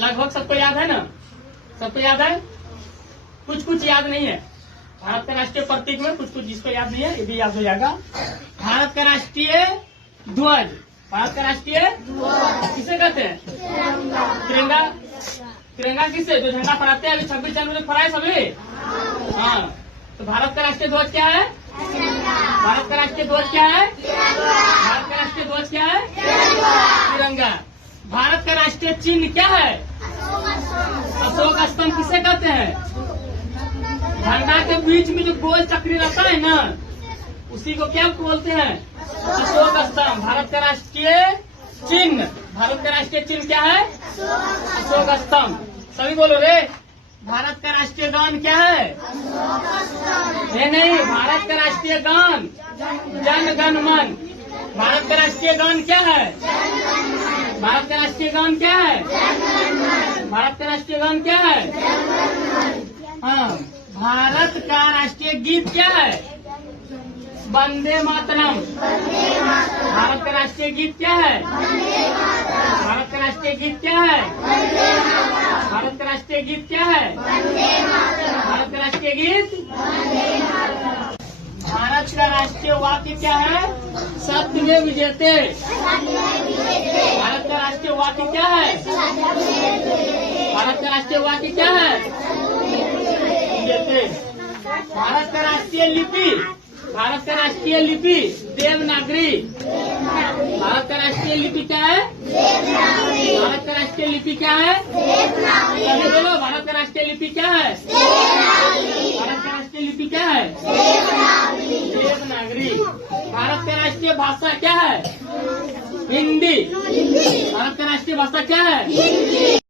लगभग सबको याद है ना? सबको याद है? कुछ कुछ याद नहीं है। भारत का राष्ट्रीय प्रतीक में कुछ कुछ जिसको याद नहीं है ये भी याद हो जाएगा। भारत का राष्ट्रीय ध्वज, भारत का राष्ट्रीय किसे कहते हैं? तिरंगा। तिरंगा किसे? जो झंडा फहराते हैं अभी 26 जनवरी फहराए सभी। हाँ, तो भारत का राष्ट्रीय ध्वज क्या है? भारत का राष्ट्रीय ध्वज क्या है? भारत का राष्ट्रीय ध्वज क्या है? तिरंगा। भारत का राष्ट्रीय चिन्ह क्या है? अशोक स्तंभ किसे कहते हैं? झंडा के बीच में जो गोल चक्री रहता है ना, उसी को क्या बोलते हैं? अशोक स्तंभ। भारत का राष्ट्रीय चिन्ह, भारत का राष्ट्रीय चिन्ह क्या है? अशोक स्तंभ। सभी बोलो रे। भारत का राष्ट्रीय गान क्या है? नहीं, भारत का राष्ट्रीय गान जन गण मन। भारत का राष्ट्रीय गान क्या है? भारत का राष्ट्रीय गान क्या है? भारत का राष्ट्रीय गान क्या है? हाँ, भारत का राष्ट्रीय गीत क्या है? वंदे मातरम। भारत का राष्ट्रीय गीत क्या है? भारत का राष्ट्रीय गीत क्या है? भारत का राष्ट्रीय गीत क्या है? भारत का राष्ट्रीय गीत। भारत का राष्ट्रीय वाक्य क्या है? सत्य में विजेते। भारत का राष्ट्रीय वाक्य क्या है? भारत का राष्ट्रीय वाक्य क्या है? विजेते। भारत का राष्ट्रीय लिपि, भारत का राष्ट्रीय लिपि देवनागरी। भारत का राष्ट्रीय लिपि क्या है? भारत का राष्ट्रीय लिपि क्या है? बोलो, भारत का राष्ट्रीय लिपि क्या है? भारत का राष्ट्रीय लिपि क्या है? देवनागरी। भारत का राष्ट्रीय भाषा क्या है? हिंदी। भारत का राष्ट्रीय भाषा क्या है?